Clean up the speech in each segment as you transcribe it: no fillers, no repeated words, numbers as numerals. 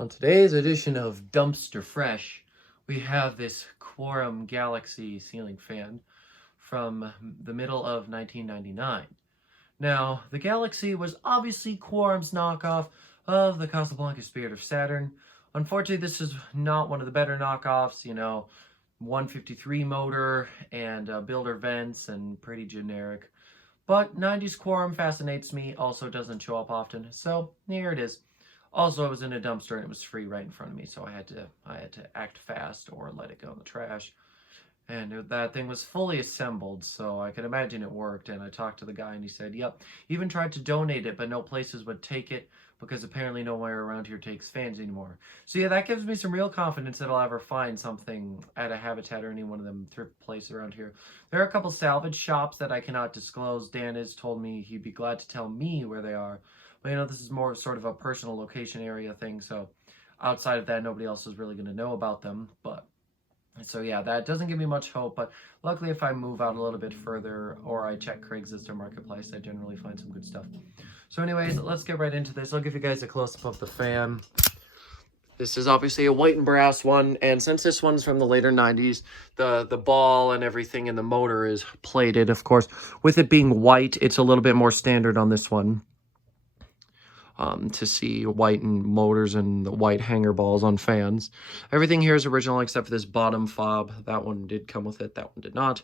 On today's edition of Dumpster Fresh, we have this Quorum Galaxy ceiling fan from the middle of 1999. Now, the Galaxy was obviously Quorum's knockoff of the Casablanca Spirit of Saturn. Unfortunately, this is not one of the better knockoffs, 153 motor and builder vents and pretty generic. But 90s Quorum fascinates me, also doesn't show up often, so here it is. Also, it was in a dumpster and it was free right in front of me, so I had to act fast or let it go in the trash. And that thing was fully assembled, so I could imagine it worked. And I talked to the guy and he said, yep, even tried to donate it, but no places would take it because apparently nowhere around here takes fans anymore. So yeah, that gives me some real confidence that I'll ever find something at a Habitat or any one of them thrift places around here. There are a couple salvage shops that I cannot disclose. Dan has told me he'd be glad to tell me where they are. But this is more sort of a personal location area thing, so outside of that, nobody else is really going to know about them. But so yeah, that doesn't give me much hope, but luckily if I move out a little bit further or I check Craigslist or Marketplace, I generally find some good stuff. So anyways, let's get right into this. I'll give you guys a close-up of the fan. This is obviously a white and brass one, and since this one's from the later 90s, the ball and everything in the motor is plated, of course. With it being white, it's a little bit more standard on this one. To see white and motors and the white hanger balls on fans. Everything here is original except for this bottom fob. That one did come with it, that one did not.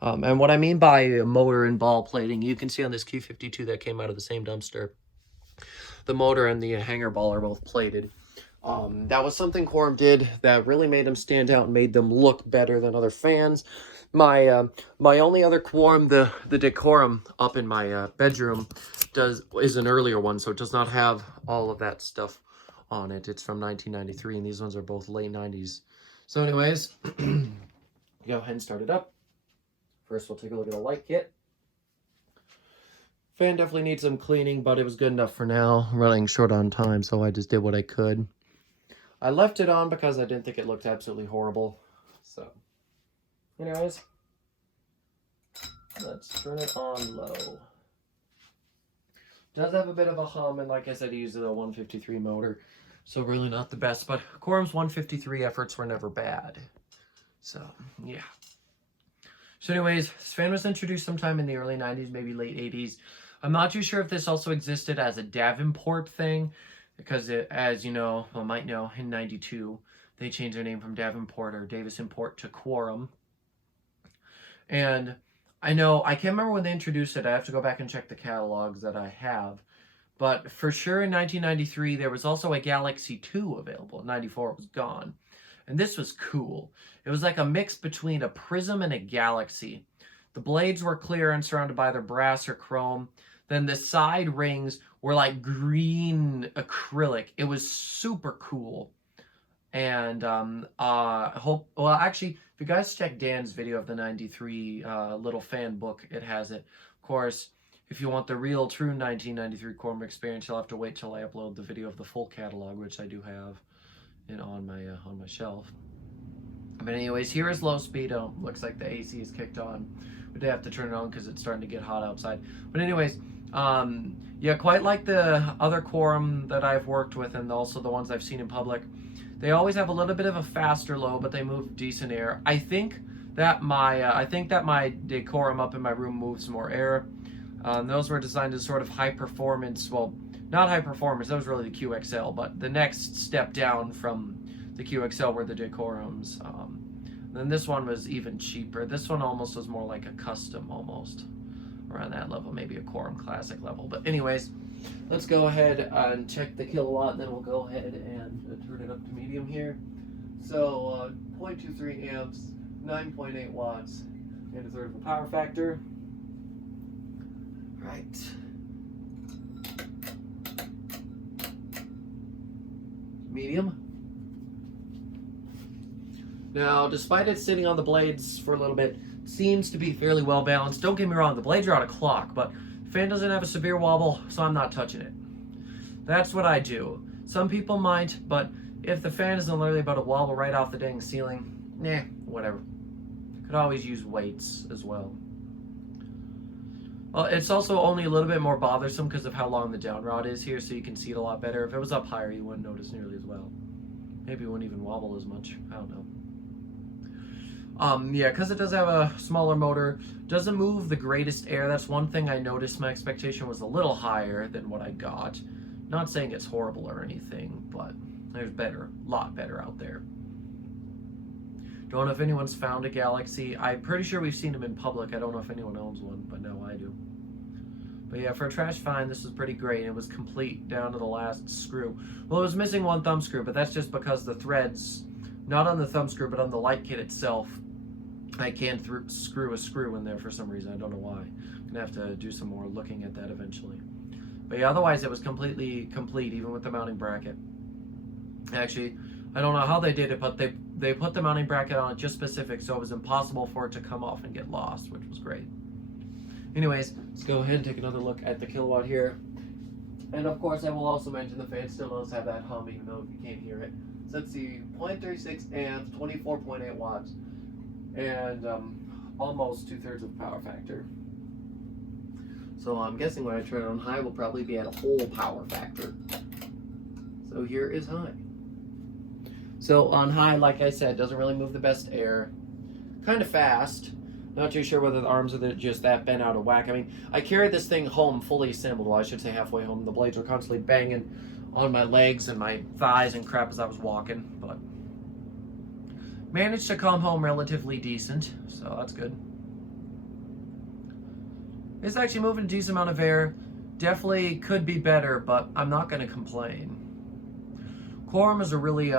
And what I mean by motor and ball plating, you can see on this Q52 that came out of the same dumpster, the motor and the hanger ball are both plated. That was something Quorum did that really made them stand out and made them look better than other fans. My only other Quorum, the Decorum up in my bedroom, is an earlier one, so it does not have all of that stuff on it. It's from 1993, and these ones are both late 90s. So anyways, go ahead and start it up. First, we'll take a look at the light kit. Fan definitely needs some cleaning, but it was good enough for now. I'm running short on time, so I just did what I could. I left it on because I didn't think it looked absolutely horrible. So, anyways, let's turn it on low. Does have a bit of a hum, and like I said, he uses a 153 motor, so really not the best, but Quorum's 153 efforts were never bad. So, yeah. So anyways, this fan was introduced sometime in the early 90s, maybe late 80s. I'm not too sure if this also existed as a Davenport thing, because as you know, well, might know, in 92, they changed their name from Davenport or Davis Import to Quorum. And I can't remember when they introduced it. I have to go back and check the catalogs that I have. But for sure in 1993, there was also a Galaxy 2 available. In 94, it was gone. And this was cool. It was like a mix between a Prism and a Galaxy. The blades were clear and surrounded by either brass or chrome. Then the side rings were like green acrylic. It was super cool. And actually, if you guys check Dan's video of the 93 little fan book, it has it. Of course, if you want the real true 1993 Quorum experience, you'll have to wait till I upload the video of the full catalog, which I do have on my shelf. But anyways, here is low speed. Looks like the AC is kicked on. We did have to turn it on because it's starting to get hot outside. But anyways, yeah, quite like the other Quorum that I've worked with and also the ones I've seen in public. They always have a little bit of a faster low, but they move decent air. I think that my Decorum up in my room moves more air. Those were designed as sort of high performance. Well, not high performance. That was really the QXL, but the next step down from the QXL were the Decorums. Then this one was even cheaper. This one almost was more like a custom, almost around that level, maybe a Quorum Classic level. But anyways, let's go ahead and check the kilowatt, and then we'll go ahead and turn it up to medium here. So 0.23 amps, 9.8 watts, and a third of a power factor. Right. Medium. Now, despite it sitting on the blades for a little bit, it seems to be fairly well balanced. Don't get me wrong, the blades are out of clock, but the fan doesn't have a severe wobble, so I'm not touching it. That's what I do. Some people might, but if the fan isn't literally about to wobble right off the dang ceiling, whatever. Could always use weights as well. Well, it's also only a little bit more bothersome because of how long the down rod is here, so you can see it a lot better. If it was up higher, you wouldn't notice nearly as well. Maybe it wouldn't even wobble as much. I don't know. Yeah, because it does have a smaller motor, doesn't move the greatest air. That's one thing I noticed. My expectation was a little higher than what I got. Not saying it's horrible or anything, but there's better, a lot better out there. Don't know if anyone's found a Galaxy. I'm pretty sure we've seen them in public. I don't know if anyone owns one, but now I do. But yeah, for a trash find, this was pretty great. It was complete down to the last screw. Well, it was missing one thumb screw, but that's just because the threads, not on the thumb screw, but on the light kit itself, I can't screw a screw in there for some reason. I don't know why. I'm going to have to do some more looking at that eventually. But yeah, otherwise it was completely complete, even with the mounting bracket. Actually, I don't know how they did it, but they put the mounting bracket on it just specific, so it was impossible for it to come off and get lost, which was great. Anyways, let's go ahead and take another look at the kilowatt here. And of course, I will also mention the fan still does have that hum, even though you can't hear it. So let's see, 0.36 amps, 24.8 watts, and almost 2/3 of power factor. So I'm guessing when I turn it on high, we'll probably be at a whole power factor. So here is high. So on high, like I said, doesn't really move the best air. Kind of fast. Not too sure whether the arms are just that bent out of whack. I mean, I carried this thing home fully assembled. Well, I should say halfway home. The blades were constantly banging on my legs and my thighs and crap as I was walking. But managed to come home relatively decent. So that's good. It's actually moving a decent amount of air. Definitely could be better, but I'm not going to complain. Quorum is a really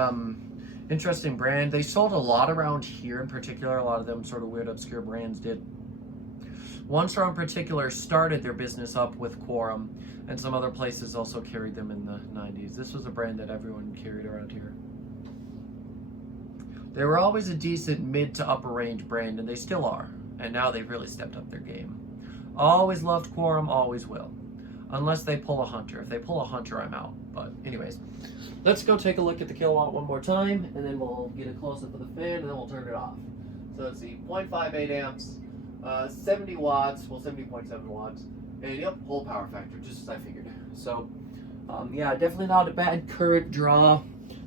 interesting brand. They sold a lot around here in particular. A lot of them sort of weird, obscure brands did. One Star in particular started their business up with Quorum, and some other places also carried them in the 90s. This was a brand that everyone carried around here. They were always a decent mid to upper range brand, and they still are. And now they've really stepped up their game. Always loved Quorum, always will. Unless they pull a Hunter. If they pull a Hunter, I'm out. But anyways, let's go take a look at the kilowatt one more time, and then we'll get a close-up of the fan, and then we'll turn it off. So let's see, 0.58 amps, 70 watts, well 70.7 watts, and yep, whole power factor, just as I figured. So, yeah, definitely not a bad current draw.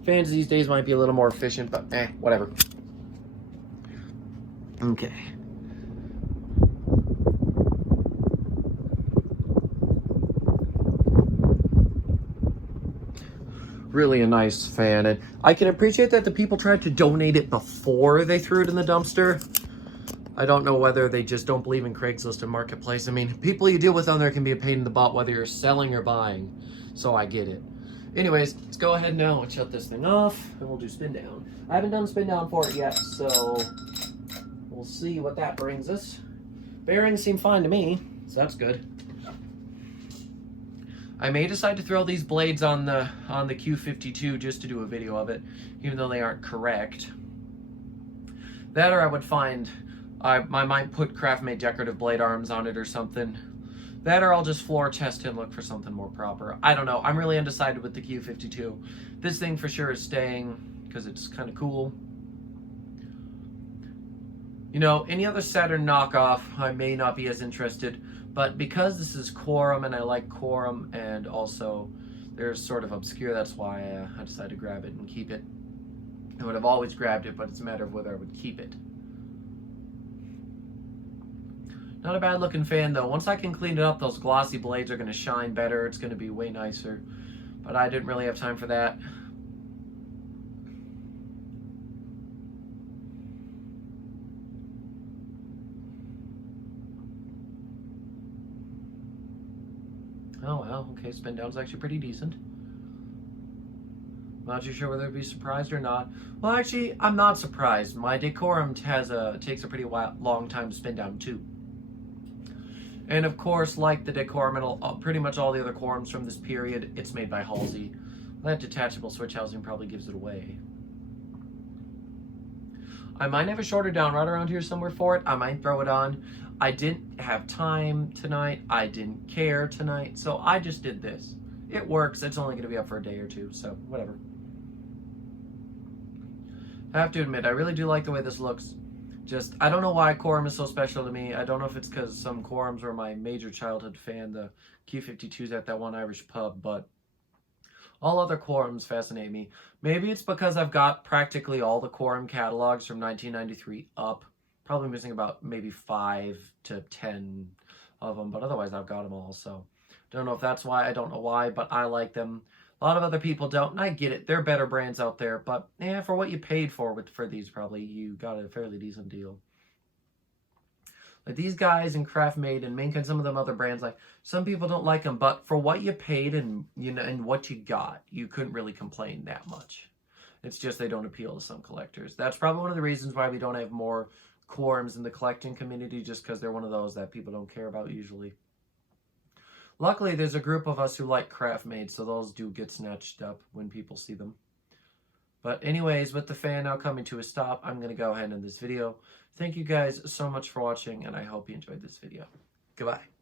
Fans these days might be a little more efficient, but whatever. Okay. Really a nice fan, and I can appreciate that the people tried to donate it before they threw it in the dumpster. I don't know whether they just don't believe in Craigslist and Marketplace. I mean, people you deal with on there can be a pain in the butt whether you're selling or buying, so I get it. Anyways, let's go ahead now and shut this thing off, and we'll do spin down. I haven't done spin down for it yet, so we'll see what that brings us. Bearings seem fine to me, so that's good. I may decide to throw these blades on the Q52 just to do a video of it, even though they aren't correct. That, or I would find, I might put craft-made decorative blade arms on it or something. That, or I'll just floor test and look for something more proper. I don't know. I'm really undecided with the Q52. This thing for sure is staying because it's kind of cool. You know, any other Saturn knockoff, I may not be as interested. But because this is Quorum, and I like Quorum, and also they're sort of obscure, that's why I decided to grab it and keep it. I would have always grabbed it, but it's a matter of whether I would keep it. Not a bad looking fan though. Once I can clean it up, those glossy blades are going to shine better. It's going to be way nicer. But I didn't really have time for that. Oh well, okay, spin down's actually pretty decent. Not too sure whether I'd be surprised or not. Well, actually, I'm not surprised. My Decorum takes a pretty long time to spin down too. And of course, like the Decorum and pretty much all the other Quorums from this period, it's made by Halsey. That detachable switch housing probably gives it away. I might have a shorter down rod around here somewhere for it. I might throw it on. I didn't have time tonight. I didn't care tonight. So I just did this. It works. It's only going to be up for a day or two. So whatever. I have to admit, I really do like the way this looks. Just, I don't know why Quorum is so special to me. I don't know if it's because some Quorums were my major childhood fan, the Q52s at that one Irish pub, but all other Quorums fascinate me. Maybe it's because I've got practically all the Quorum catalogs from 1993 up. Probably missing about maybe 5 to 10 of them, but otherwise I've got them all, so don't know if that's why. I don't know why, but I like them. A lot of other people don't, and I get it. There are better brands out there, but yeah, for what you paid for these, probably you got a fairly decent deal. Like these guys in Craft Made and Mink and some of them other brands, like some people don't like them, but for what you paid and and what you got, you couldn't really complain that much. It's just they don't appeal to some collectors. That's probably one of the reasons why we don't have more Quorums in the collecting community, just because they're one of those that people don't care about usually. Luckily, there's a group of us who like Craft Made, so those do get snatched up when people see them. But anyways, with the fan now coming to a stop, I'm going to go ahead and end this video. Thank you guys so much for watching, and I hope you enjoyed this video. Goodbye.